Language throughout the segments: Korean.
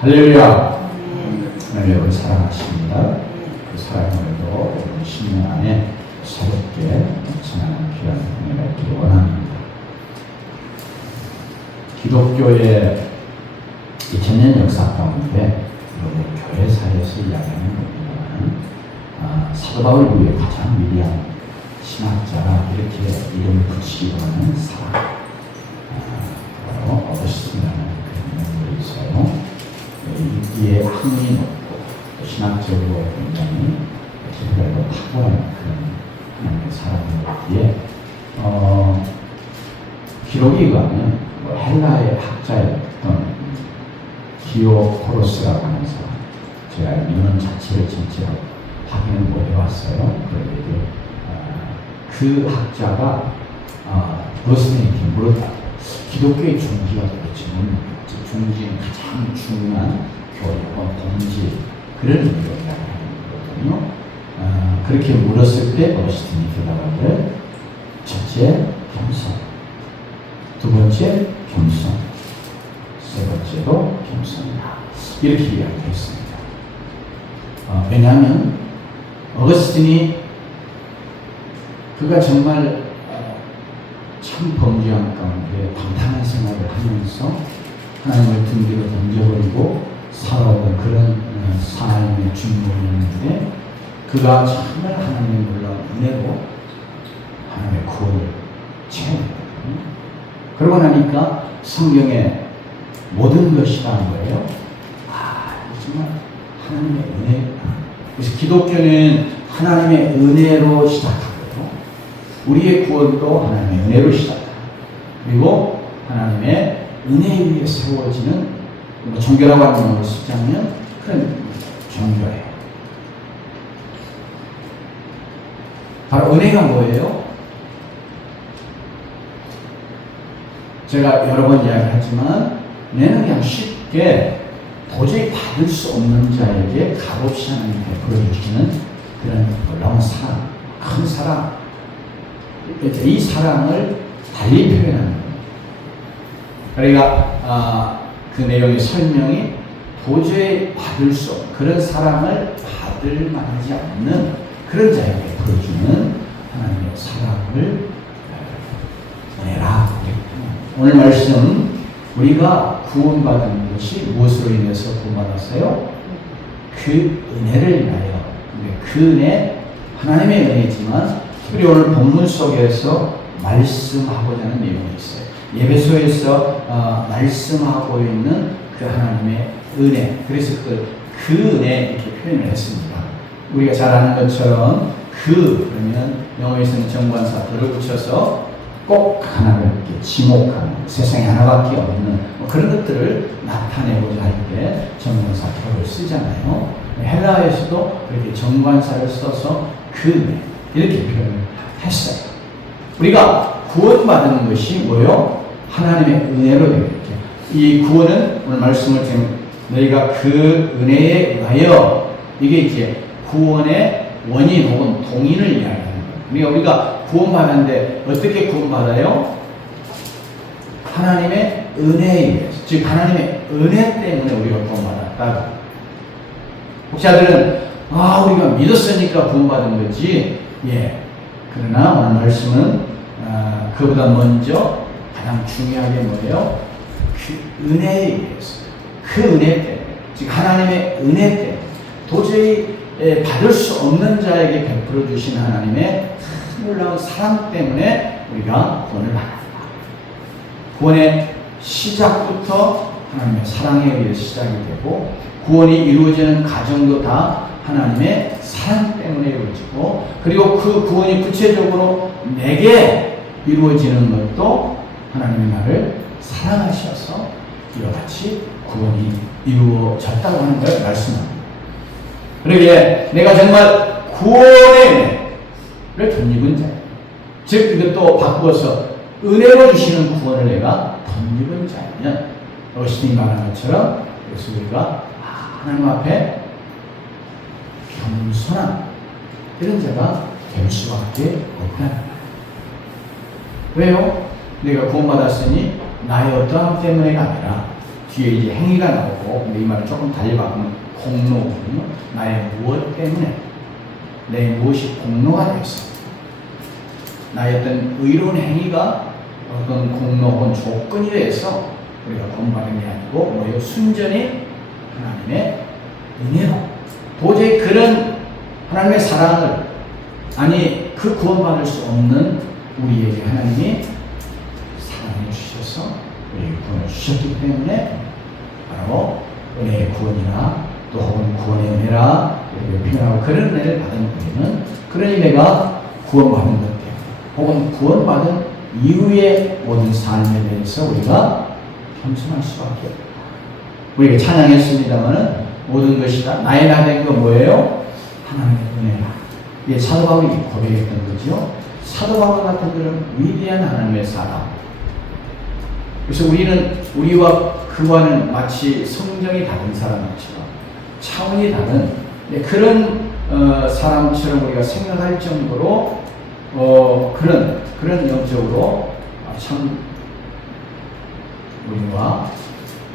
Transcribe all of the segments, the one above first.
할렐루야. 하나님을 사랑하십니다. 그 사랑으로 여러분 10년 안에 새롭게 전하는 귀한 은혜가 있기를 원합니다. 기독교의 2000년 역사 가운데 여러분 교회사에서 이야기하는 것보다는 사도 바울 이후에 가장 위대한 신학자가 이렇게 이름을 붙이기로 하는 사람, 바로 어거스틴이라는 그런 인물이 있어요. 이에 학문이 높고 신학적으로 굉장히 기술력도 탁월한 그런 하나님의 사람이기에 기록에 의하면 헬라의 학자였던 디오코로스라고 하는 사람, 제가 인원 자체를 전체로 확인을 못 해봤어요. 그런데 그 학자가 어거스틴에게 물었다. 기독교의 종기가 도대체 뭡니까? 종지는 가장 중요한 교리와 본질, 그런 의미로 이야기하는 거거든요. 그렇게 물었을 때 어거스틴이 대답하기를 첫째 겸손, 두 번째 겸손, 세 번째로 겸손이다, 이렇게 이야기했습니다. 왜냐하면 어거스틴이 그가 정말 참 범죄한 가운데 방탕한 생활을 하면서 하나님을 등뒤로 던져버리고 살아오던 그런 삶의 주인공이었는데, 그가 정말 하나님의 놀라운 은혜로 하나님의 구원을 체험했거든요. 그러고 나니까 성경에 모든 것이라는 거예요. 정말 하나님의 은혜. 그래서 기독교는 하나님의 은혜로 시작하고요, 우리의 구원도 하나님의 은혜로 시작합니다. 그리고 하나님의 은혜 위에 세워지는, 종교라고 하는 것을 쓰자면 그런 종교예요. 바로 은혜가 뭐예요? 제가 여러 번 이야기하지만 은혜는 그냥 쉽게 도저히 받을 수 없는 자에게 값없이 하나님이 베풀어 주시는 그런 놀라운 사랑, 큰 사랑. 이 사랑을 달리 표현하는 거예요. 그러니까 그 내용의 설명이 도저히 받을 수 없는 그런 사랑을 받을 만하지 않는 그런 자에게 보여주는 하나님의 사랑을 은혜라. 오늘 말씀, 우리가 구원받은 것이 무엇으로 인해서 구원받았어요? 그 은혜를 인하여. 그 은혜, 하나님의 은혜지만 특별히 오늘 본문 속에서 말씀하고자 하는 내용이 있어요. 예배소에서 말씀하고 있는 그 하나님의 은혜, 그래서 그 은혜 이렇게 표현을 했습니다. 우리가 잘 아는 것처럼 그러면 영어에서는 정관사 를 붙여서 꼭 하나를 이렇게 지목하는, 세상에 하나밖에 없는 그런 것들을 나타내고자 할 때 정관사 를 쓰잖아요. 헬라에서도 그렇게 정관사를 써서 그 은혜 이렇게 표현을 했어요. 우리가 구원받는 것이 뭐요? 하나님의 은혜로 되어 있죠. 이 구원은 오늘 말씀을 지금 너희가 그 은혜에 의하여, 이게 이제 구원의 원인 혹은 동인을 이야기하는 거예요. 그러니까 우리가 구원받는데 어떻게 구원받아요? 하나님의 은혜에 의해서, 즉 하나님의 은혜 때문에 우리가 구원받았다. 목사들은 우리가 믿었으니까 구원받은 거지. 예. 그러나 오늘 말씀은 그보다 먼저 가장 중요하게 뭐예요? 그 은혜에 의해서, 그 은혜 때문에, 즉 하나님의 은혜 때문에, 도저히 받을 수 없는 자에게 베풀어 주신 하나님의 놀라운 사랑 때문에 우리가 구원을 받았다. 구원의 시작부터 하나님의 사랑에 의해 시작이 되고, 구원이 이루어지는 과정도 다 하나님의 사랑 때문에 이루어지고, 그리고 그 구원이 구체적으로 내게 이루어지는 것도 하나님이 나를 사랑하셔서 이와 같이 구원이 이루어졌다고 하는 걸 말씀합니다. 그러기에 내가 정말 구원의 은혜를 덧입은 자예요. 즉 이것도 바꾸어서 은혜로 주시는 구원을 내가 덧입은 자이면, 어거스틴이 말한 것처럼, 그래서 우리가 하나님 앞에 겸손한 이런 자가 될 수밖에 없다는 거예요. 왜요? 내가 구원받았으니 나의 어떠함 때문에가 아니라 뒤에 이제 행위가 나오고, 근데 이 말을 조금 달리 바꾸면 공로거든요. 나의 무엇 때문에, 내 무엇이 공로가 되었어. 나의 어떤 의로운 행위가 어떤 공로 혹은 조건이 돼서 우리가 구원받은 게 아니고, 뭐예요? 순전히 하나님의 은혜로. 도저히 그런 하나님의 사랑을, 아니, 그 구원받을 수 없는 우리에게 하나님이 사랑해 주셔서 우리에게 구원을 주셨기 때문에 바로 은혜의 구원이나 또 혹은 구원의 은혜라 이렇게 표현하고, 그런 은혜를 받은 우리는 그런 은혜가 구원받은 것 때문에 혹은 구원받은 이후의 모든 삶에 대해서 우리가 겸손할 수밖에 없다. 우리가 찬양했습니다마는 모든 것이 다 나의 나 된 건 뭐예요? 하나님의 은혜라. 이게 사도 바울이 고백했던 거죠. 사도 바울 같은 그런 위대한 하나님의 사랑. 그래서 우리는 우리와 그와는 마치 성정이 다른 사람처럼, 차원이 다른 그런 사람처럼 우리가 생각할 정도로 그런 영적으로 참 우리와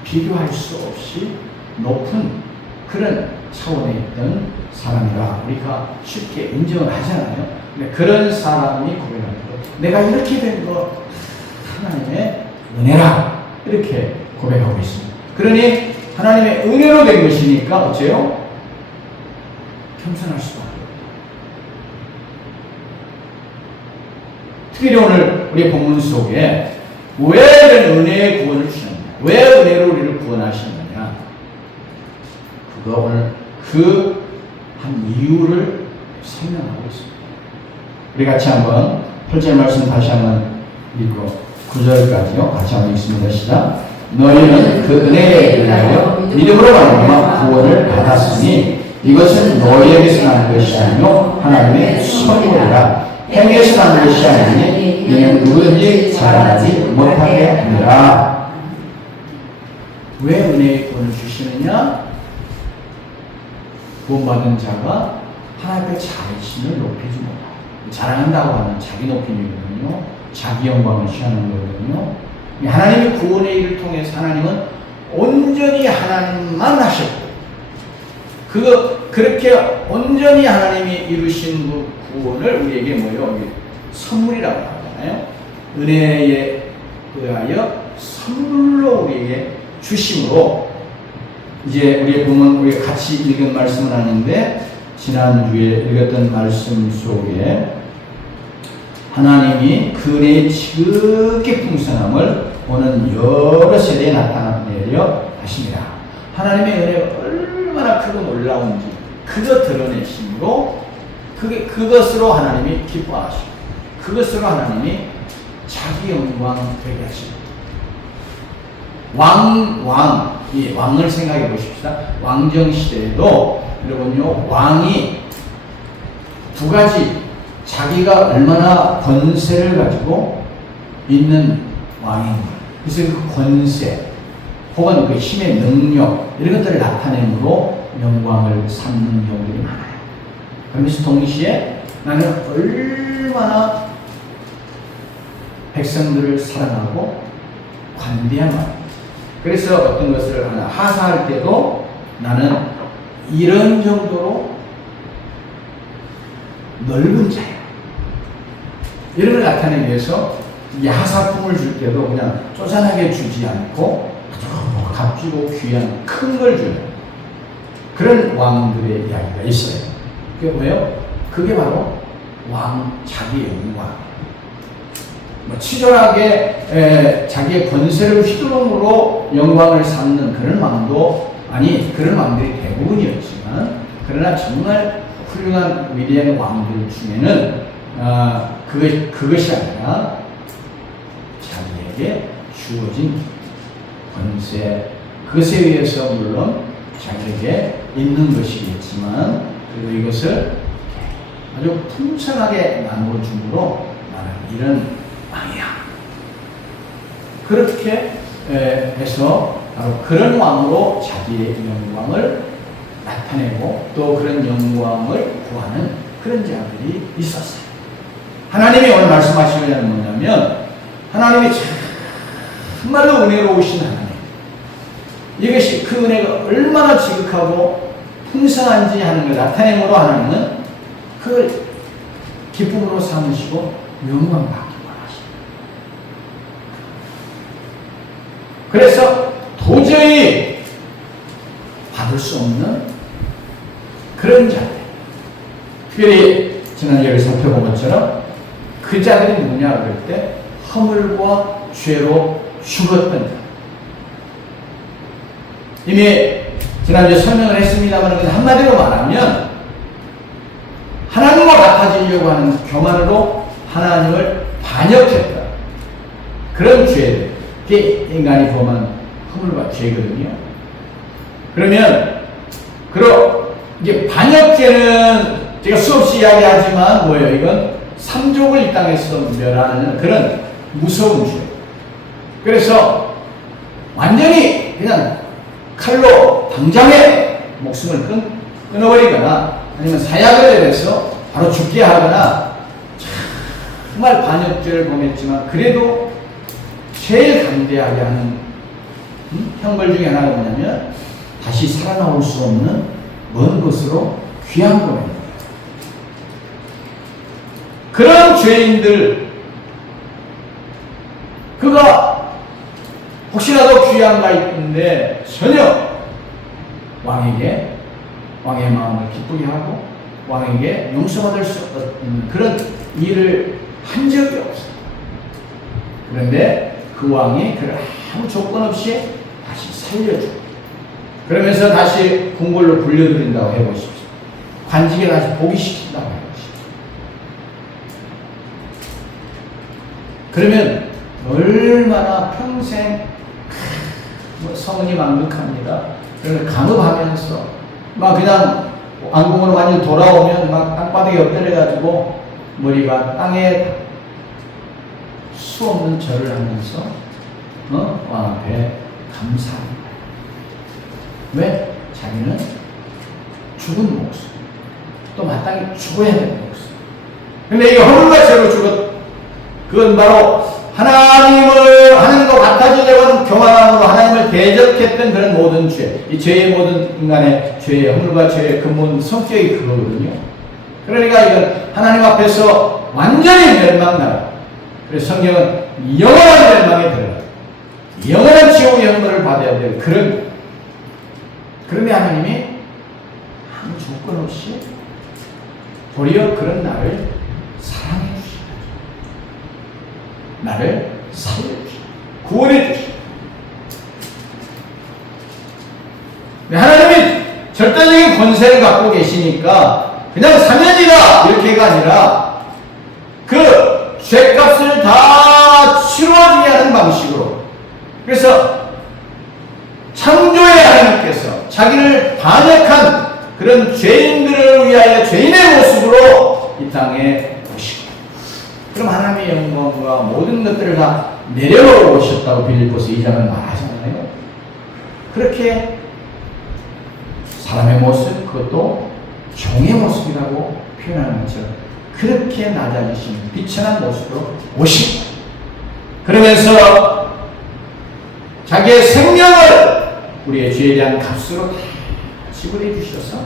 비교할 수 없이 높은 그런 차원에 있던 사람이라 우리가 쉽게 인정을 하잖아요. 근데 그런 사람이 고백하는 거, 내가 이렇게 된 거 하나님의 은혜라 이렇게 고백하고 있습니다. 그러니 하나님의 은혜로 된 것이니까 어째요? 겸손할 수밖에 없다. 특별히 오늘 우리 본문 속에 왜 이런 은혜의 구원을 주셨느냐, 왜 은혜로 우리를 구원하시느냐, 그거 오늘 그 한 이유를 설명하고 있습니다. 우리 같이 한번 8절 말씀 다시 한번 읽고 9절까지요. 같이 한번 읽습니다. 시작. 너희는 그 은혜에 의하여 믿음으로 말미암아 구원을 받았으니 이것은 너희에게서 난 것이 아니요 하나님의 선물이라. 행위에서 난 것이 아니니 이는 누구든지 자랑하지 못하게 하니라. 왜 은혜의 구원을 주시느냐? 구원받은 자가 하나님 앞에 자신을 높이지 못하고, 자랑한다고 하는 자기 높임이거든요. 자기 영광을 취하는 거거든요. 하나님의 구원의 일을 통해서 하나님은 온전히 하나님만 하셨고, 그렇게 온전히 하나님이 이루신 그 구원을 우리에게 뭐예요? 선물이라고 하잖아요. 은혜에 의하여 선물로 우리에게 주심으로, 이제 우리의 본문 우리가 같이 읽은 말씀은 아닌데 지난주에 읽었던 말씀 속에 하나님이 그 은혜의 지극히 풍성함을 오는 여러 세대에 나타내려 하십니다. 하나님의 은혜가 얼마나 크고 놀라운지 그거 드러내심으로 그것으로 하나님이 기뻐하시고, 그것으로 하나님이 자기 영광 되게 하십니다. 이 왕을 생각해 보십시다. 왕정시대에도 여러분요, 왕이 두 가지, 자기가 얼마나 권세를 가지고 있는 왕인가, 그래서 그 권세 혹은 그 힘의 능력 이런 것들을 나타내므로 영광을 삼는 경우들이 많아요. 그러면서 동시에 나는 얼마나 백성들을 사랑하고 관대한 왕, 그래서 어떤 것을 하나 하사할 때도 나는 이런 정도로 넓은 자야, 이런 걸 나타내기 위해서 야사품을 줄 때도 그냥 쪼잔하게 주지 않고 아주 값지고 귀한 큰 걸 주는 그런 왕들의 이야기가 있어요. 그게 뭐예요? 그게 바로 왕 자기의 영광, 치졸하게 자기의 권세를 휘두름으로 영광을 삼는 그런 왕도, 아니 그런 왕들이 대부분이었지만, 그러나 정말 훌륭한 위대한 왕들 중에는 그것이 아니라 자기에게 주어진 권세, 그것에 의해서 물론 자기에게 있는 것이겠지만, 그리고 이것을 아주 풍성하게 나누어 줌으로 나는 이런 왕이야. 그렇게 해서 바로 그런 왕으로 자기의 영광을 나타내고 또 그런 영광을 구하는 그런 자들이 있었어요. 하나님이 오늘 말씀하시는 뭐냐면, 하나님이 정말로 은혜로우신 하나님, 이것이 그 은혜가 얼마나 지극하고 풍성한지 하는 걸 나타내므로 하나님은 그걸 기쁨으로 삼으시고 영광받기 원하십니다. 그래서 도저히 받을 수 없는 그런 자들, 특별히 지난주에 살펴본 것처럼 그 자들이 누구냐 그럴 때 허물과 죄로 죽었던 자. 이미 지난주에 설명을 했습니다만 한마디로 말하면 하나님과 같아지려고 하는 교만으로 하나님을 반역했다. 그런 죄들, 그게 인간이 범한 허물과 죄거든요. 그러면 이게 반역죄는 제가 수없이 이야기하지만 뭐예요? 이건 삼족을 이 땅에서 멸하는 그런 무서운 죄. 그래서 완전히 그냥 칼로 당장에 목숨을 끊어버리거나 아니면 사약을 해서 바로 죽게 하거나 정말 반역죄를 범했지만 그래도 제일 감대하게 하는 형벌 중에 하나가 뭐냐면 다시 살아나올 수 없는 먼 곳으로 귀한 거예요. 그런 죄인들, 그가 혹시라도 귀한가 있는데 전혀 왕의 마음을 기쁘게 하고 왕에게 용서받을 수 없는 그런 일을 한 적이 없어요. 그런데 그 왕이 그를 아무 조건 없이 다시 살려주고 그러면서 다시 궁궐로 불려드린다고 해보십시오. 관직에 다시 복위시킨다고 해보십시오. 그러면 얼마나 평생 성은이 만극합니다. 그래서 간업하면서 막 그냥 왕궁으로 완전 돌아오면 막 땅바닥에 엎드려가지고 머리가 땅에 수 없는 절을 하면서 왕 앞에 감사합니다. 왜? 자기는 죽은 목숨, 또 마땅히 죽어야 되는 목숨. 근데 이 허물과 죄로 죽었, 그건 바로 하나님과 같아지려고 하는 교만함으로 하나님을 대적했던 그런 모든 죄, 이 죄의 모든 인간의 죄의 허물과 죄의 근본 성격이 그거거든요. 그러니까 이건 하나님 앞에서 완전히 멸망나라. 그래서 성경은 영원한 멸망에 들어가, 영원한 지옥의 형벌을 받아야 될 그런데 하나님이 아무 조건 없이 도리어 그런 나를 사랑해 주시고 나를 살려주시고 구원해 주시고 하나님이 절대적인 권세를 갖고 계시니까 그냥 사면이다 이렇게가 아니라 그 죄값을 다 치러주게 하는 방식으로, 그래서 창조의 하나님께서 자기를 반역한 그런 죄인들을 위하여 죄인의 모습으로 이 땅에 오시고, 그럼 하나님의 영광과 모든 것들을 다 내려오셨다고 빌립보서 2장은 말하잖아요. 그렇게 사람의 모습, 그것도 종의 모습이라고 표현하는 것처럼 그렇게 낮아지신 비천한 모습으로 오시고, 그러면서 자기의 생명을 우리의 죄에 대한 값으로 다 지불해 주셔서,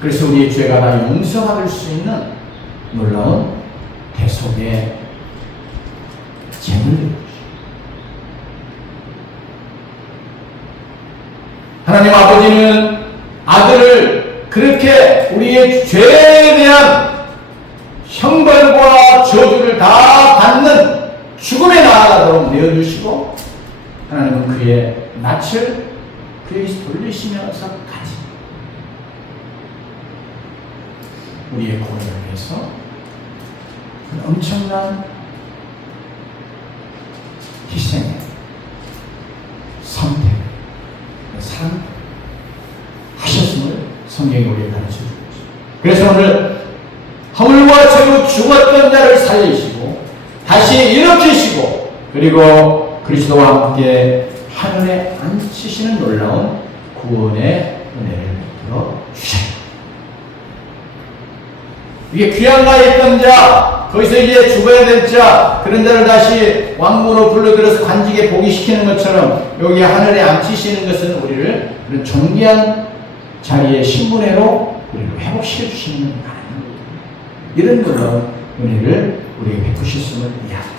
그래서 우리의 죄가 다 용서받을 수 있는 놀라운 대속의 재물을 주시고, 하나님 아버지는 아들을 그렇게 우리의 죄에 대한 형벌과 저주를 다 받는 죽음에 나아가도록 내어주시고, 하나님은 그의 낯을 그에게 돌리시면서까지 우리의 구원을 위해서 엄청난 희생의 선택, 사랑하셨음을 성경이 우리에게 가르쳐주고 있습니다. 그래서 오늘 허물과 죄로 죽었던 자를 살리시고 다시 일으키시고, 그리고 그리스도와 함께 하늘에 앉히시는 놀라운 구원의 은혜를 베풀어 주셨다. 이게 귀한 나에 있던 자, 거기서 이제 죽어야 될 자, 그런 자를 다시 왕궁으로 불러들여서 관직에 복위시키는 것처럼 여기 하늘에 앉히시는 것은 우리를 그런 존귀한 자리에 신분회로 우리를 회복시켜 주시는 하나님. 이런 놀라운 은혜를 우리에게 베푸셨음을 이해합니다.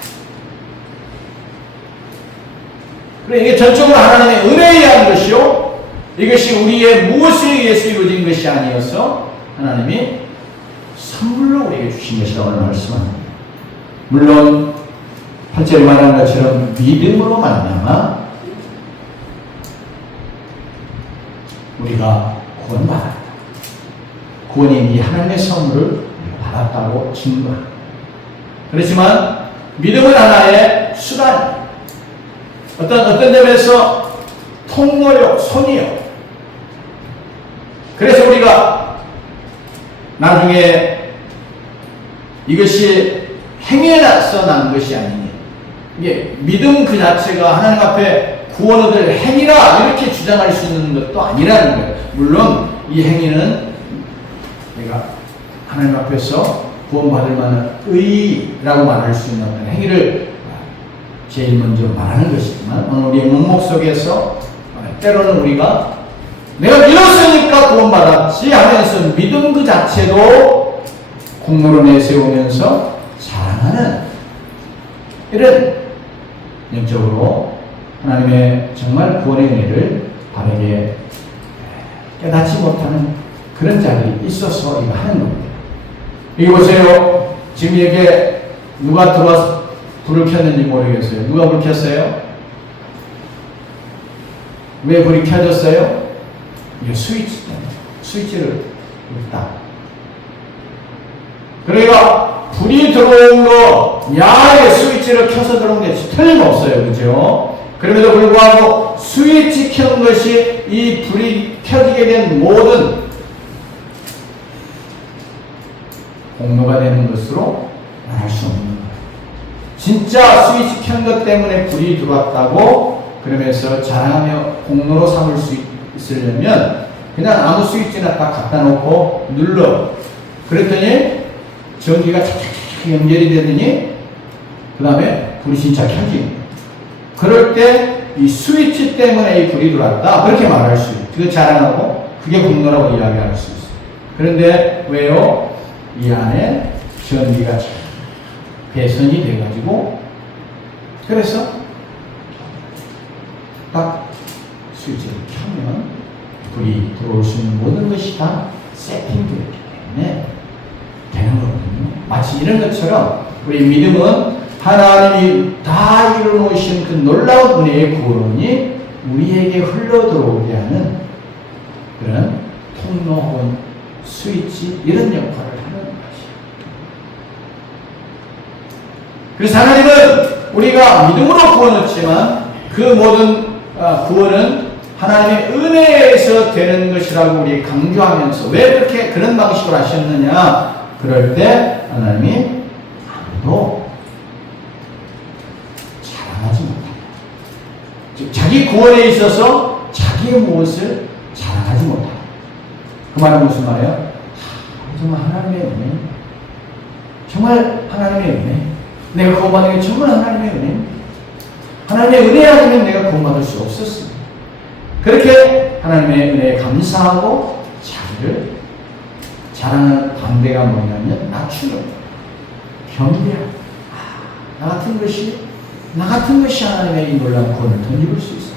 그래, 이게 전적으로 하나님의 은혜에 의한 것이요, 이것이 우리의 무엇에 의해서 이루어진 것이 아니어서 하나님이 선물로 우리에게 주신 것이라고 말씀합니다. 물론 8절에 말한 것처럼 믿음으로 말미암아 우리가 구원받았다. 구원이 이 하나님의 선물을 받았다고 증거합니다. 그렇지만 믿음은 하나의 수단, 어떤 점에서 통로요, 손이요. 그래서 우리가 나중에 이것이 행위에서 난 것이 아니니, 이게 믿음 그 자체가 하나님 앞에 구원 얻을 행위라 이렇게 주장할 수 있는 것도 아니라는 거예요. 물론 이 행위는 내가 하나님 앞에서 구원받을 만한 의라고 말할 수 있는 어떤 행위를 제일 먼저 말하는 것이지만, 오늘 우리의 목록 속에서 때로는 우리가 내가 믿었으니까 구원받았지 하면서 믿음 그 자체도 공로로 내세우면서 자랑하는 이런 영적으로 하나님의 정말 구원의 은혜를 바르게 깨닫지 못하는 그런 자들이 있어서 이거 하는 겁니다. 여기 보세요. 지금 이게 누가 들어와서 불을 켰는지 모르겠어요. 누가 불 켰어요? 왜 불이 켜졌어요? 이게 스위치를 딱. 그러니까 불이 들어온 거, 야에 스위치를 켜서 들어온 게 틀림없어요. 그죠? 그럼에도 불구하고 스위치 켠 것이 이 불이 켜지게 된 모든 공로가 되는 것으로 말할 수 없는 거예요. 진짜 스위치 켠 것 때문에 불이 들어왔다고 그러면서 자랑하며 공로로 삼을 수 있으려면 그냥 아무 스위치나 딱 갖다 놓고 눌러. 그랬더니 전기가 착착착 연결이 되더니 그 다음에 불이 진짜 켜지. 그럴 때 이 스위치 때문에 이 불이 들어왔다. 그렇게 말할 수 있어요. 그거 자랑하고 그게 공로라고 이야기할 수 있어요. 그런데 왜요? 이 안에 전기가 배선이 돼가지고 그래서 딱 스위치를 켜면 불이 들어올 수 있는 모든 것이 다 세팅되었기 때문에 되는 거거든요. 마치 이런 것처럼 우리 믿음은 하나님이 다 이루어놓으신 그 놀라운 은혜의 구원이 우리에게 흘러들어오게 하는 그런 통로 혹은 스위치 이런 역할을 하는 것이에요. 그래서 하나님은 우리가 믿음으로 구원 얻지만 그 모든 구원은 하나님의 은혜에서 되는 것이라고 우리 강조하면서 왜 그렇게 그런 방식으로 하셨느냐? 그럴 때 하나님이 아무도 자랑하지 못합니다. 즉 자기 구원에 있어서 자기의 무엇을 자랑하지 못합니다. 그 말은 무슨 말이에요? 정말 하나님의 은혜, 정말 하나님의 은혜, 내가 구원받는 게 정말 하나님의 은혜, 하나님의 은혜 아니면 내가 구원받을 수 없었습니다. 그렇게 하나님의 은혜에 감사하고 자기를 자랑하는 반대가 뭐냐면 낮추는, 경배하고, 나 같은 것이 하나님의 이 놀라운 구원을 덧입을 수 있었어.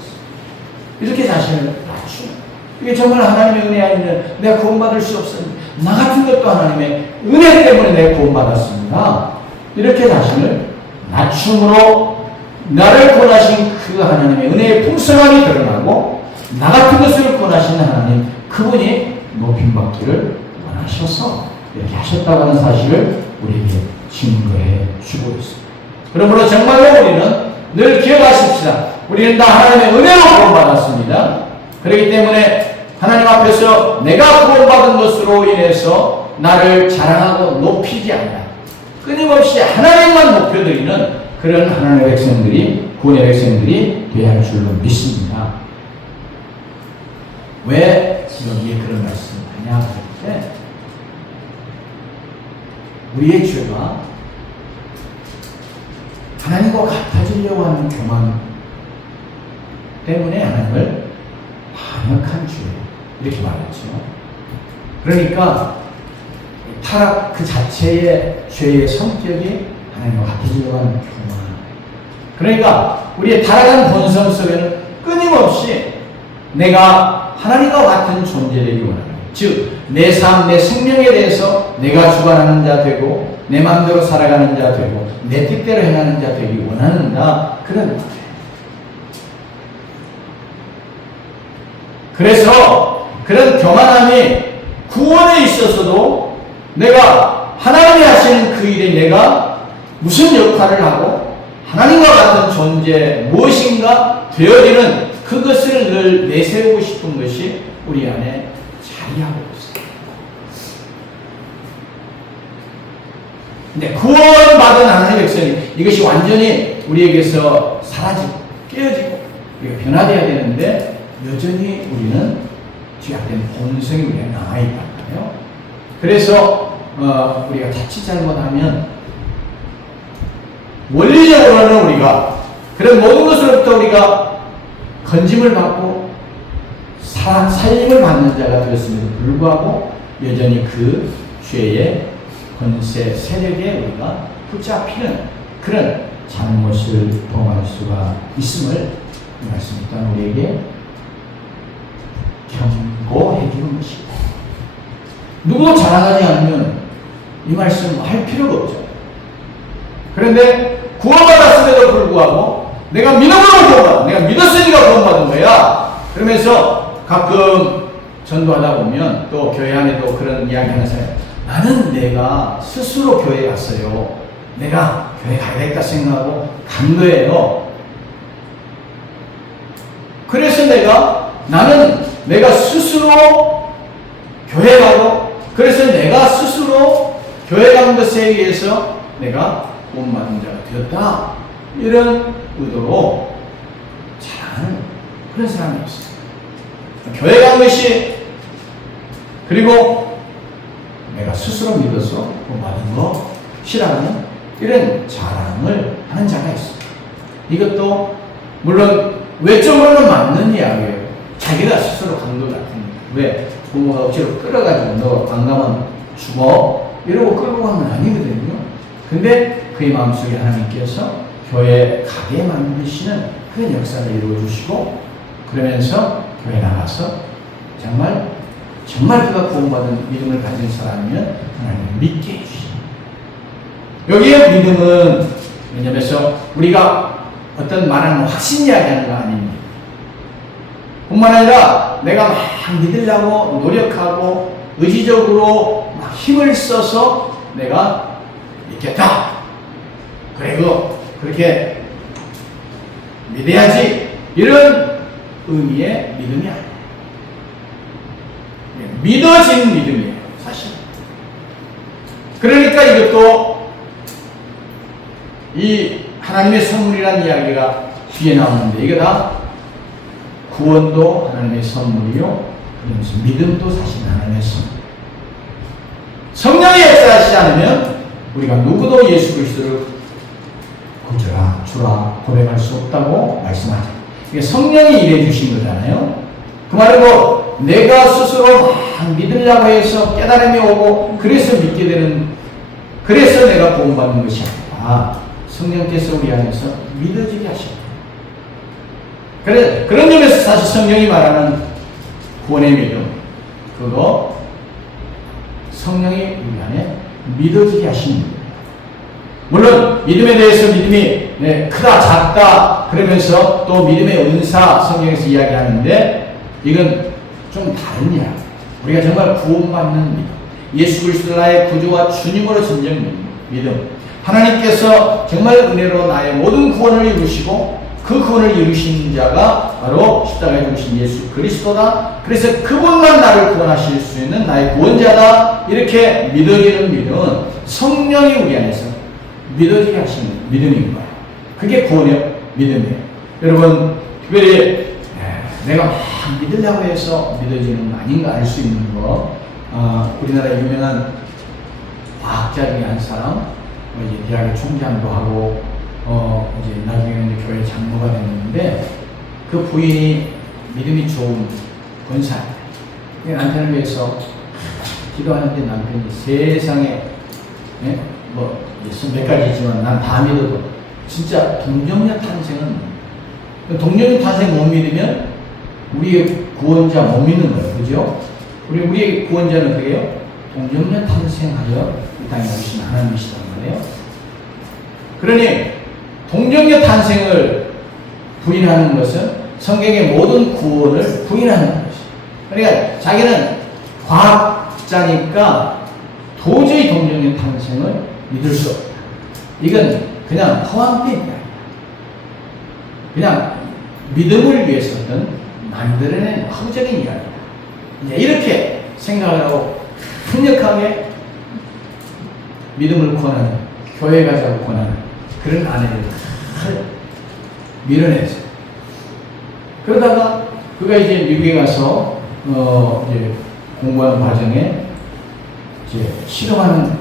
이렇게 자신을 낮추는. 이게 정말 하나님의 은혜 아니면 내가 구원받을 수 없습니다. 나 같은 것도 하나님의 은혜 때문에 내가 구원받았습니다. 이렇게 자신을 낮춤으로 나를 구원하신 그 하나님의 은혜의 풍성함이 드러나고 나 같은 것을 구원하신 하나님 그분이 높임받기를 원하셔서 이렇게 하셨다고 하는 사실을 우리에게 증거해 주고 있습니다. 그러므로 정말로 우리는 늘 기억하십시다. 우리는 다 하나님의 은혜로 구원받았습니다. 그렇기 때문에 하나님 앞에서 내가 구원받은 것으로 인해서 나를 자랑하고 높이지 않아 끊임없이 하나님만 높여드리는 그런 하나님의 백성들이, 구원의 백성들이 되어야 할 줄로 믿습니다. 왜 여기에 그런 말씀을 하냐 할 때 우리의 죄가 하나님과 같아지려고 하는 교만 때문에 하나님을 반역한 죄, 이렇게 말했죠. 그러니까 타락 그 자체의 죄의 성격이 하나님과 같아지려고 하는 교만. 그러니까 우리의 타락한 본성 속에는 끊임없이 내가 하나님과 같은 존재되기 원하는, 즉 내 삶, 내 생명에 대해서 내가 주관하는 자 되고 내 마음대로 살아가는 자 되고 내 뜻대로 행하는 자 되기 원하는 자, 그런 거예요. 그래서 그런 교만함이 구원에 있어서도 내가 하나님이 하시는 그 일에 내가 무슨 역할을 하고 하나님과 같은 존재 무엇인가 되어지는 그것을 늘 내세우고 싶은 것이 우리 안에 자리하고 있어요. 근데 구원받은 하나님의 백성이 이것이 완전히 우리에게서 사라지고 깨어지고 우리가 변화되어야 되는데 여전히 우리는 죄악된 본성이 우리에 남아있단 말이에요. 그래서 우리가 자칫 잘못하면 원리적으로는 우리가 그런 모든 것으로부터 우리가 건짐을 받고 살림을 받는 자가 되었음에도 불구하고 여전히 그 죄의 권세 세력에 우리가 붙잡히는 그런 잘못을 범할 수가 있음을 이 말씀이 또한 우리에게 경고해 주는 것입니다. 누구 자랑하지 않으면 이 말씀 할 필요가 없죠. 그런데 구원받았음에도 불구하고 내가 믿음으로 구원받아, 내가 믿었으니까 구원받은 거야. 그러면서 가끔 전도하다 보면 또 교회 안에도 그런 이야기 하는 사람, 나는 내가 스스로 교회에 왔어요. 내가 교회 가야겠다 생각하고 간 거예요. 그래서 나는 내가 스스로 교회 가고, 그래서 내가 스스로 교회 간 것에 의해서 내가 구원받은 자가 되었다, 이런 의도로 자랑하는 그런 사람이 있어요. 교회 간 것이, 그리고 내가 스스로 믿어서 구원받은 것이라는 이런 자랑을 하는 자가 있어요. 이것도 물론 외적으로는 맞는 이야기예요. 자기가 스스로 간 것 같은, 왜? 부모가 억지로 끌어가지고 너 안 가면 죽어, 이러고 끌고 간 건 아니거든요. 근데 그의 마음속에 하나님께서 교회에 가게 만드시는 그런 역사를 이루어주시고, 그러면서 교회 나가서 정말 그가 구원받은 믿음을 가진 사람이면 하나님을 믿게 해주시죠. 여기에 믿음은, 왜냐하면 우리가 어떤 말하는 확신 이야기하는 거 아닙니다. 뿐만 아니라 내가 막 믿으려고 노력하고 의지적으로 막 힘을 써서 내가 믿겠다, 그리고 그렇게 믿어야지, 이런 의미의 믿음이 아니에요. 믿어진 믿음이에요, 사실. 그러니까 이것도 이 하나님의 선물이라는 이야기가 뒤에 나오는데, 이게 다 구원도 하나님의 선물이요, 그러면서 믿음도 사실 하나님의 선물. 성령이 역사하시지 않으면 우리가 누구도 예수 그리스도를 구주라 주라 고백할 수 없다고 말씀하죠. 이게 성령이 일해 주신 거잖아요. 그 말은 뭐 내가 스스로 막 믿으려고 해서 깨달음이 오고 그래서 믿게 되는, 그래서 내가 구원받는 것이 아니라 성령께서 우리 안에서 믿어지게 하십니다. 그런 점에서 사실 성령이 말하는 구원의 믿음, 그거 성령이 우리 안에 믿어지게 하시는 거예요. 물론 믿음에 대해서 믿음이 크다 작다 그러면서 또 믿음의 은사 성경에서 이야기하는데, 이건 좀 다른 이야기. 우리가 정말 구원받는 믿음, 예수 그리스도 나의 구주와 주님으로 진정 믿음, 하나님께서 정말 은혜로 나의 모든 구원을 이루시고 그 구원을 이루신 자가 바로 십자가에 죽으신 예수 그리스도다. 그래서 그분만 나를 구원하실 수 있는 나의 구원자다. 이렇게 믿어지는 믿음은 성령이 우리 안에서 믿어지게 하시는 믿음인 거예요. 그게 구원의 믿음이에요. 여러분, 특별히 내가 막 믿으려고 해서 믿어지는 거 아닌가 알 수 있는 거, 우리나라 유명한 과학자 중에 한 사람, 이제 대학의 총장도 하고 이제 나중에는 이제 교회 장로가 됐는데 그 부인이 믿음이 좋은 권사예요. 남편을 위해서 기도하는데 남편이 세상에 몇 가지지만 난 다 믿어도 진짜 동정녀 탄생은 동정녀 탄생 못 믿으면 우리의 구원자 못 믿는 거예요. 그죠? 우리의 구원자는 그게요. 동정녀 탄생하여 이 땅에 오신 하나님이시단 말이에요. 그러니 동정녀 탄생을 부인하는 것은 성경의 모든 구원을 부인하는 것이에요. 그러니까 자기는 과학자니까 도저히 동정녀 탄생을 믿을 수 없다. 이건 그냥 허황된 이야기야. 그냥 믿음을 위해서는 만들어낸 허구적인 이야기다. 이렇게 생각을 하고 강력하게 믿음을 권하는, 교회 가자고 권하는 그런 아내를 밀어냈어요. 그러다가 그가 이제 미국에 가서 이제 공부하는 과정에 이제 실험하는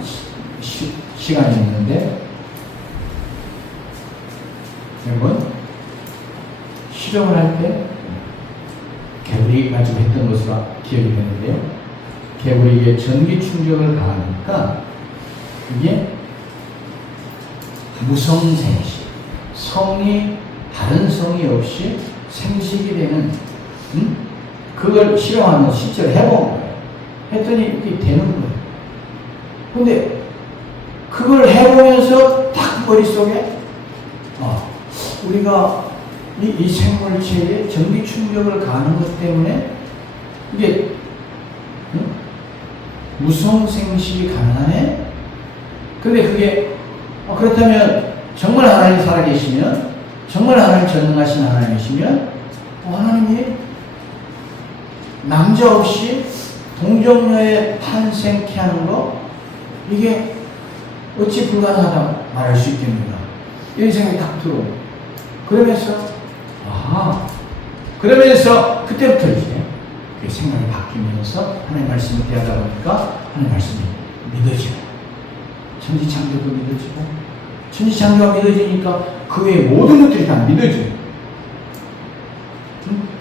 시간이 있는데, 여러분 실험을 할 때 개구리 가지고 했던 것으로 기억이 되는데요. 개구리에 전기 충격을 가하니까 이게 무성생식, 성이 다른 성이 없이 생식이 되는 그걸 실험하는 실제로 해본 거예요. 했더니 이게 되는 거예요. 근데 그걸 해보면서 딱 머릿속에 우리가 이 생물체에 전기 충격을 가하는 것 때문에 이게 무성생식이 가능하네? 근데 그게 그렇다면 정말 하나님 살아계시면, 정말 하나님 전능하신 하나님이시면 하나님이 남자 없이 동정녀의 탄생케 하는 거, 이게 어찌 불가능하다 말할 수 있겠는가, 이런 생각이 딱 들어. 그러면서 그때부터 이제 생각이 바뀌면서 하나님 말씀을 대하다 보니까 하나님 말씀이 믿어지고, 천지창조도 믿어지고, 천지창조가 믿어지니까 그 외의 모든 것들이 다 믿어져요.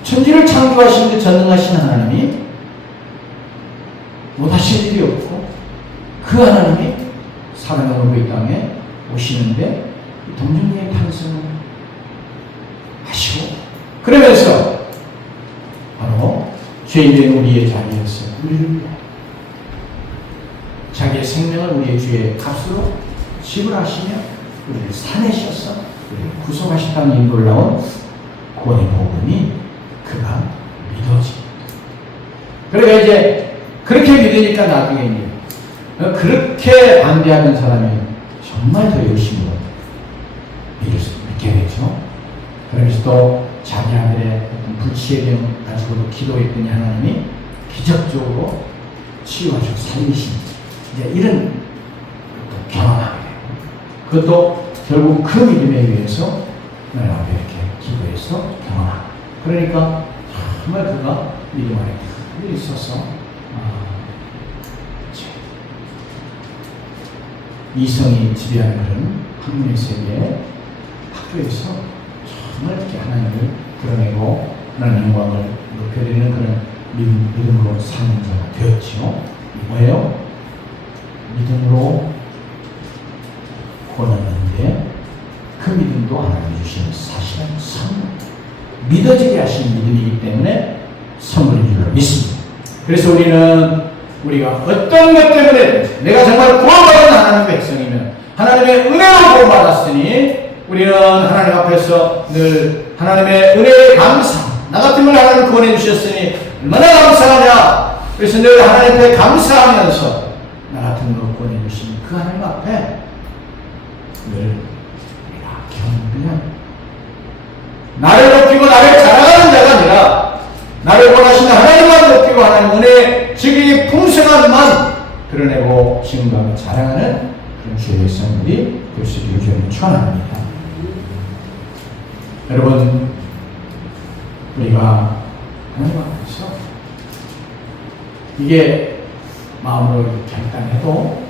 천지를 창조하신 그 전능하신 하나님이 못하실 일이 없고, 그 하나님이 사람으로 이 땅에 오시는데 동정녀의 탄생을 하시고, 그러면서 바로 죄인된 우리의 자리에서 우리를 위해 자기의 생명을 우리의 주의 값으로 지불하시며 우리를 사내셔서 우리를 구속하셨다는 이 놀라운 구원의 복음이 그가 믿어집니다. 그러니까 이제 그렇게 믿으니까 나중에 이제 그렇게 반대하는 사람이 정말 더 열심히 믿게 되죠. 그래서 또 자기 아들의 불치의 병 가지고도 기도했더니 하나님이 기적적으로 치유하시고 살리신, 이제 이런 것도 경험하게 되고, 그것도 결국 그 믿음에 의해서 하나님 앞에 이렇게 기도해서 경험하고, 그러니까 정말 그가 믿음 안에 늘 있어서 이성이 지배하는 그런 학문의 세계 학교에서 정말 이렇게 하나님을 드러내고 하나님 영광을 높여드리는 그런 믿음으로 사는 자가 되었죠. 뭐예요? 믿음으로 권하는데 그 믿음도 하나님이 주시는 사실은 선물, 믿어지게 하신 믿음이기 때문에 선물인 줄로 믿습니다. 그래서 우리가 어떤 것 때문에 내가 정말 구원받은 하나님의 백성이면 하나님의 은혜로 구원받았으니 우리는 하나님 앞에서 늘 하나님의 은혜에 감사, 나 같으면 하나님 구원해 주셨으니 얼마나 감사하냐. 그래서 늘 하나님 앞에 감사하면서 나 같은 걸 구원해 주신 그 하나님 앞에 늘 우리가 경배하는, 나를 높이고 나를 자랑하는 자가 아니라 나를 원하시는 하나님만 높이고 하나님 은혜의 즉위 풍성함만 드러내고 증거하고 자랑하는 그런 주의 백성들이 될 수 있기를 주님을 축원합니다. 여러분, 우리가 하나님 앞에서 이게 마음으로 결단해도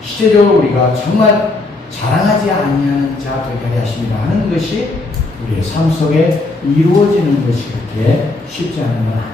실제적으로 우리가 정말 자랑하지 아니하는 자 되게 하려 하십니다 하는 것이 우리의 삶 속에 이루어지는 것이 그렇게 쉽지 않은 건 아닙니다.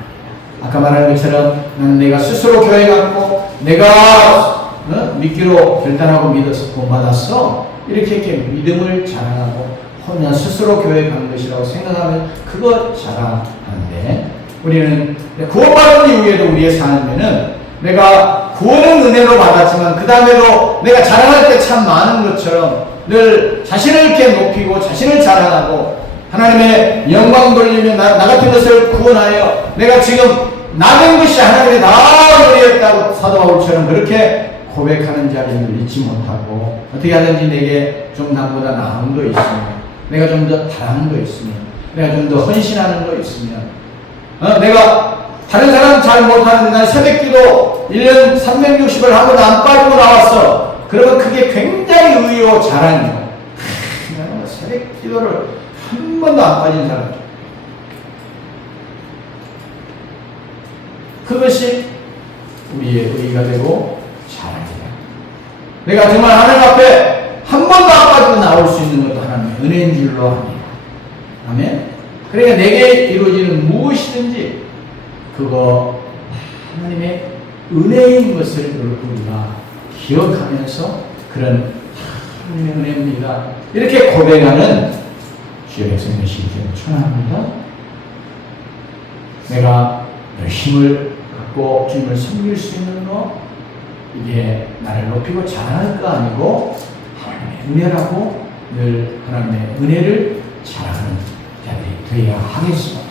아까 말한 것처럼 나는 내가 스스로 교회 갔고 내가 믿기로 결단하고 믿어서 구원받았어 이렇게 믿음을 자랑하고 혼자 스스로 교회 간 것이라고 생각하면 그거 자랑하는데, 우리는 구원받은 이후에도 우리의 삶에는 내가 구원은 은혜로 받았지만 그 다음에도 내가 자랑할 게 참 많은 것처럼 늘 자신을 이렇게 높이고 자신을 자랑하고 하나님의 영광 돌리며 나 같은 것을 구원하여 내가 지금 나 된 것이 하나님의 다 은혜였다고 사도 바울처럼 그렇게 고백하는 자리를 잊지 못하고 어떻게 하든지 내게 좀 남보다 나은 거 있으면, 내가 좀 더 잘하는 거 있으면, 내가 좀 더 헌신하는 거 있으면, 내가 다른 사람 잘 못하는데 난 새벽기도 1년 360을 하고 안 빠지고 나왔어. 그러면 그게 굉장히 의의로 자랑이에요. 나는 새벽기도를 한 번도 안 빠진 사람. 그것이 우리의 의의가 되고 자랑이다. 내가 정말 하나님 앞에 한 번도 안 빠지고 나올 수 있는 것도 하나님의 은혜인 줄로 합니다. 아멘. 그러니까 내게 이루어지는 무엇이든지 그거 하나님의 은혜인 것을 우리가 기억하면서 그런 하나님의 은혜입니다 이렇게 고백하는 주의 백성 되시기 축원합니다. 내가 힘을 갖고 주님을 섬길 수 있는 거, 이게 나를 높이고 자랑할 거 아니고 하나님의 은혜라고 늘 하나님의 은혜를 자랑하는 자들이 되어야 하겠습니다.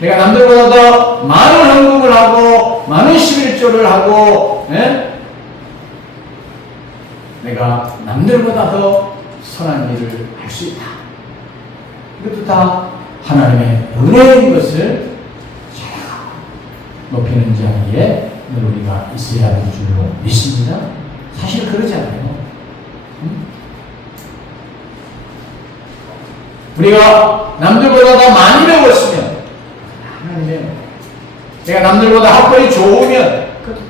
내가 남들보다 더 많은 헌금을 하고 많은 11조를 하고 내가 남들보다 더 선한 일을 할 수 있다. 이것도 다 하나님의 은혜인 것을 자랑하고 높이는 자리에 늘 우리가 있어야 할 줄로 믿습니다. 사실 그러잖아요. 우리가 남들보다 더 많이 배웠으면 하나님의, 내가 남들보다 학벌이 좋으면 그것도 다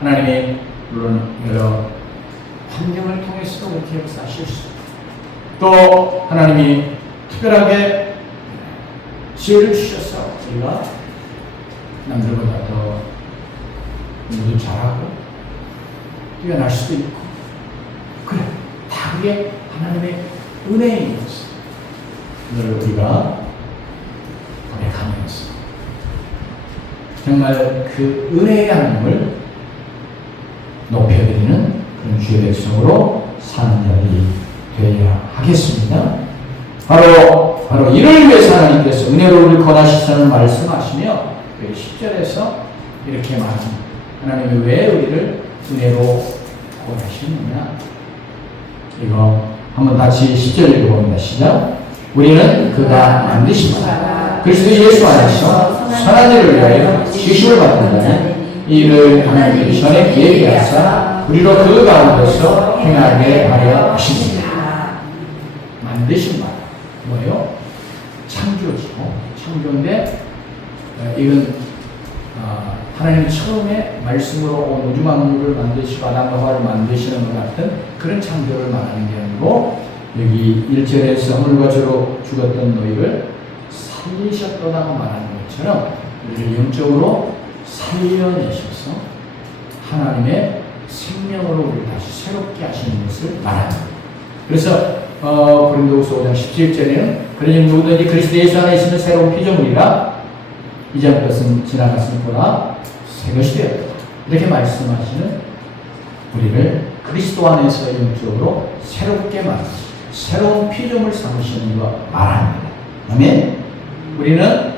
하나님의 물론 여러 환경을 통해서도 그렇게 역사하실 수 있고, 또 하나님이 특별하게 지혜를 주셔서 우리가 남들보다 더 일도 잘하고 뛰어날 수도 있고, 그래, 다 그게 하나님의 은혜인 것을 늘 우리가 고백하면서 정말 그 은혜의 하나님을 높여드리는 그런 주의 백성으로 사는 자들이 되어야 하겠습니다. 바로 이를 위해서 하나님께서 은혜로 우리를 권하시사는 말씀하시며 10절에서 이렇게 말합니다. 하나님이 왜 우리를 은혜로 권하시느냐, 이거 한번 같이 10절 읽어봅니다. 시작. 우리는 그가 만드신 바 그리스도 예수 안에서 선한 일을 위하여 지심을 받는 자는 이를 하나님이 전에 예비하사 우리로 그 가운데서 행하게 하려 하십니다. 만드신 바 뭐예요? 창조지고, 창조인데 이건 하나님 처음에 말씀으로 온 우주 만물을 만드시고 아담과 하와를 만드시는 것 같은 그런 창조를 말하는 게 아니고, 여기 1절에서 하늘과 저로 죽었던 너희를 살리셨다고 말하는 것처럼 우리를 영적으로 살려내셔서 하나님의 생명으로 우리를 다시 새롭게 하시는 것을 말합니다. 그래서 고린도후서 5장 17절에는 그러니 누구든지 그리스도 예수 안에 있으면 새로운 피조물이라 이전 것은 지나갔으니 보라 새 것이 되었다. 이렇게 말씀하시는 우리를 그리스도 안에서 영적으로 새롭게 만드시고 새로운 피조물 삼으시는 거 말합니다. 아멘. 우리는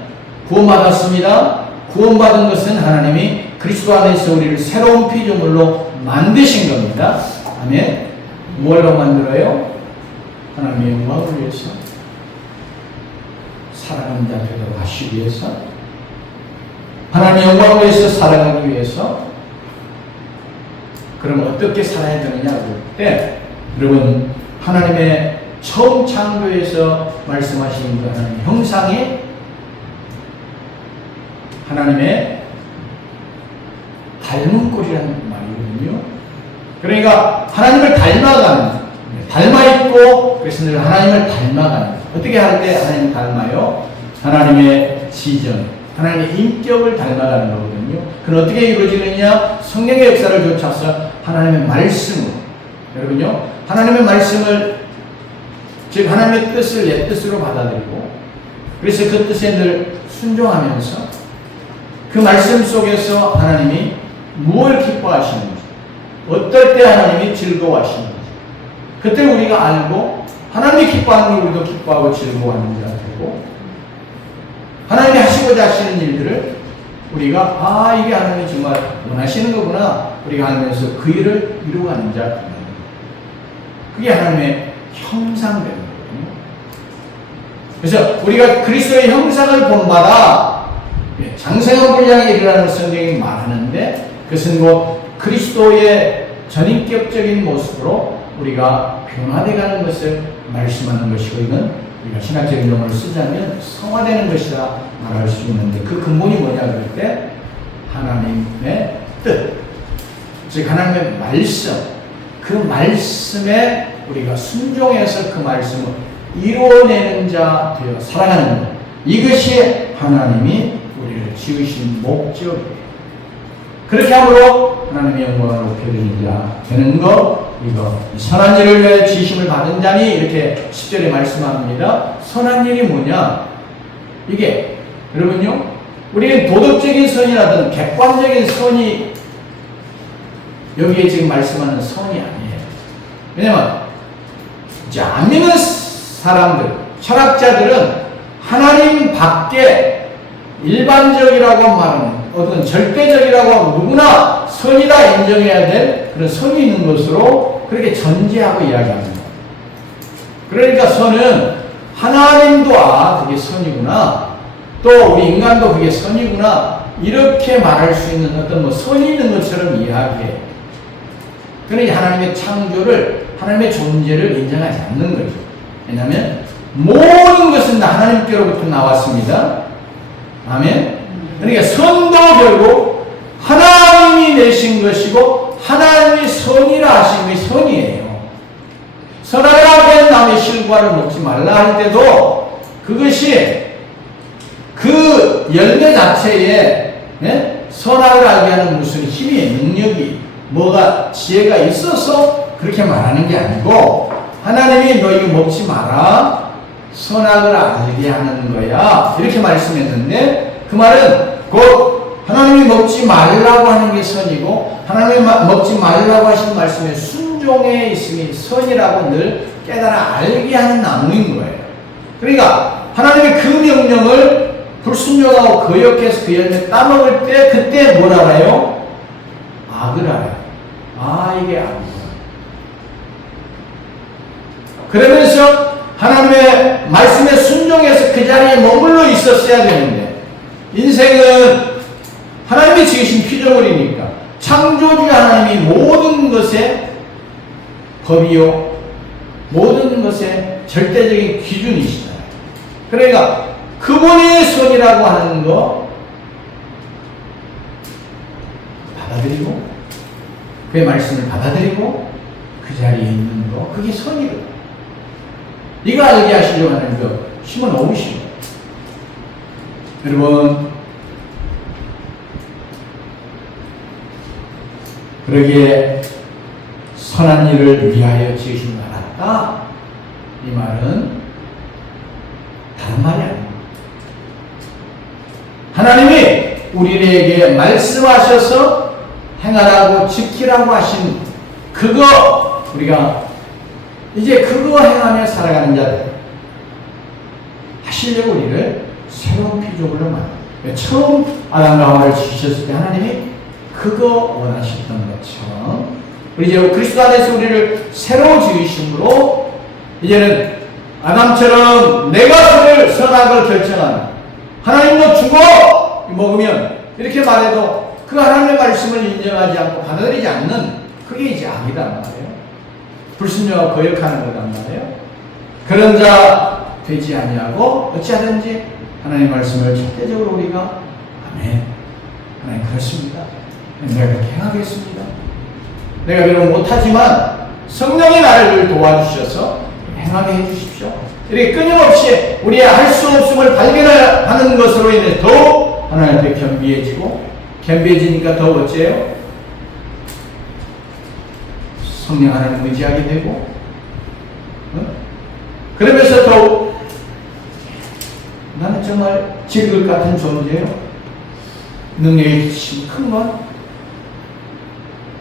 구원받았습니다. 구원받은 것은 하나님이 그리스도 안에서 우리를 새로운 피조물로 만드신 겁니다. 아멘. 뭘로 만들어요? 하나님의 영광을 위해서, 사랑하는 자 되도록 하시기 위해서, 하나님의 영광을 위해서 살아가기 위해서. 그럼 어떻게 살아야 되느냐 그럴 때, 여러분 하나님의 처음 창조에서 말씀하신 그 하나님의 형상에 하나님의 닮은 꼴이라는 말이거든요. 그러니까 하나님을 닮아있고, 그래서 늘 하나님을 닮아가는. 어떻게 할 때 하나님을 닮아요? 하나님의 지정, 하나님의 인격을 닮아가는 거거든요. 그건 어떻게 이루어지느냐? 성령의 역사를 쫓아서 하나님의 말씀으로. 여러분요, 하나님의 말씀을, 즉 하나님의 뜻을 내 뜻으로 받아들이고, 그래서 그 뜻에 늘 순종하면서 그 말씀 속에서 하나님이 무엇을 기뻐하시는지, 어떨 때 하나님이 즐거워하시는지, 그때 우리가 알고 하나님이 기뻐하는 걸 우리도 기뻐하고 즐거워하는 자가 되고, 하나님이 하시고자 하시는 일들을 우리가 이게 하나님이 정말 원하시는 거구나 우리가 알면서 그 일을 이루어가는 자가 됩니다. 그게 하나님의 형상되는 거거든요. 그래서 우리가 그리스도의 형상을 본받아 장생한 분량이 일어나는 성경이 말하는데, 그것은 뭐 그리스도의 전인격적인 모습으로 우리가 변화되어가는 것을 말씀하는 것이고, 이건 우리가 신학적인 용어를 쓰자면 성화되는 것이라 말할 수 있는데, 그 근본이 뭐냐 그럴 때 하나님의 뜻, 즉 하나님의 말씀, 그 말씀에 우리가 순종해서 그 말씀을 이루어내는 자 되어 살아가는 것, 이것이 하나님이 우리를 지으신 목적이에요. 그렇게 함으로 하나님의 영광을 높여드리는 자 되는 것, 이거 선한 일을 위해 지심을 받은 자니, 이렇게 10절에 말씀합니다. 선한 일이 뭐냐? 이게 여러분요, 우리는 도덕적인 선이라든 객관적인 선이 여기에 지금 말씀하는 선이 아니에요. 왜냐면 이제 안 믿는 사람들, 철학자들은 하나님 밖에 일반적이라고 말하는 어떤 절대적이라고 누구나 선이다 인정해야 될 그런 선이 있는 것으로 그렇게 전제하고 이야기합니다. 그러니까 선은 하나님도 그게 선이구나, 또 우리 인간도 그게 선이구나, 이렇게 말할 수 있는 어떤 뭐 선이 있는 것처럼 이야기해요. 그러니 하나님의 창조를, 하나님의 존재를 인정하지 않는 거죠. 왜냐하면 모든 것은 다 하나님께로부터 나왔습니다. 아멘. 그러니까 선도 결국 하나님이 내신 것이고, 하나님이 선이라 하신 것이 선이에요. 선하라 된 나무의 실과를 먹지 말라 할 때도 그것이 그 열매 자체에 선악을 알게 하는 무슨 힘이, 능력이, 뭐가 지혜가 있어서 그렇게 말하는 게 아니고, 하나님이 너 이거 먹지 마라, 선악을 알게 하는 거야, 이렇게 말씀했는데, 그 말은 곧 하나님이 먹지 말라고 하는 게 선이고, 하나님이 먹지 말라고 하신 말씀에 순종해 있음이 선이라고 늘 깨달아 알게 하는 나무인 거예요. 그러니까 하나님의 그 명령을 불순종하고 거역해서 그 열매 따먹을 때, 그때 뭘 알아요? 악을 알아요. 이게 악이구나. 그러면서 하나님의 말씀에 순종해서 그 자리에 머물러 있었어야 되는데, 인생은 하나님이 지으신 피조물이니까 창조주 하나님이 모든 것의 법이요, 모든 것의 절대적인 기준이시잖아요. 그러니까 그분의 선이라고 하는 거 받아들이고, 그의 말씀을 받아들이고 그 자리에 있는 거, 그게 선이거든요. 이거 알게 하시려고 하는 거 힘은 없으시고, 여러분, 그러기에 선한 일을 위하여 지으신 것 같다, 이 말은 다른 말이 아닙니다. 하나님이 우리에게 말씀하셔서 행하라고, 지키라고 하신 그거, 우리가 이제 그거 행하며 살아가는 자들 하시려고 우리를 새로운 피조물로 만들어요. 처음 아담과 하와를 지으셨을 때 하나님이 그거 원하셨던 것처럼, 우리 이제 그리스도 안에서 우리를 새로 지으심으로, 이제는 아담처럼 내가 선악을 결정하는, 하나님도 죽어 먹으면 이렇게 말해도 그 하나님의 말씀을 인정하지 않고 받아들이지 않는, 그게 이제 악이란 말이에요. 불순종하고 거역하는 거란 말이에요. 그런 자 되지 아니하고 어찌하든지 하나님의 말씀을 절대적으로 우리가, 아멘, 하나님 그렇습니다, 내가 그렇게 행하겠습니다, 내가 비록 못하지만 성령이 나를 도와주셔서 행하게 해주십시오. 이렇게 끊임없이 우리의 할 수 없음을 발견하는 것으로 인해 더욱 하나님 앞에 겸비해지니까 더 어째요? 성령 하나님 의지하게 되고, 그러면서 더욱 나는 정말 질글 같은 존재요. 능력이 큰 건,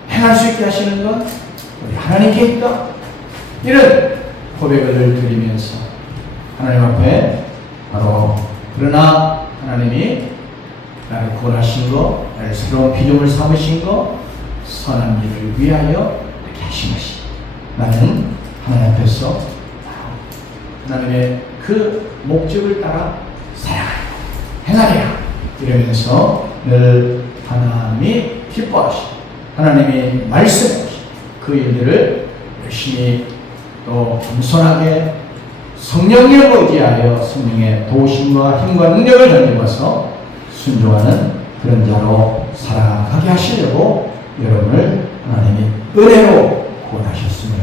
행할 수 있게 하시는 건 우리 하나님께 있다. 이런 고백을 드리면서 하나님 앞에 바로 그러나 하나님이 나를 구원하신 거, 나를 새로운 피조물 삼으신 거, 선한 일을 위하여 이렇게 하신 것이 나는 하나님 앞에서 하나님의 그 목적을 따라 살아가고 행하리라. 이러면서 늘 하나님이 기뻐하시고 하나님이 말씀하시고 그 일들을 열심히 또 겸손하게 성령을 의지하여 성령의 도우심과 힘과 능력을 견디면서 순종하는 그런 자로 살아가게 하시려고 여러분을 하나님이 은혜로 구원하셨음을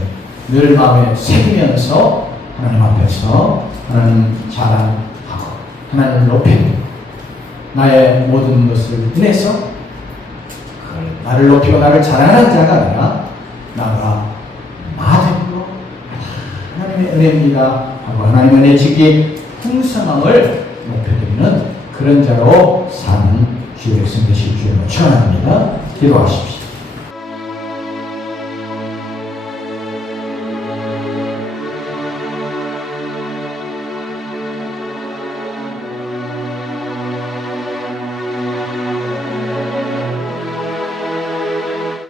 늘 마음에 새기면서 하나님 앞에서 하나님 자랑하고 하나님을 높이고 나의 모든 것을 인해서 나를 높이고 나를 자랑하는 자가 아니라 나가 나되고 하나님의 은혜입니다 하고 하나님의 은혜 지기 풍성함을 높여드리는 그런 자로 사는 주의 백성 되실 줄을 축원합니다. 기도하십시오.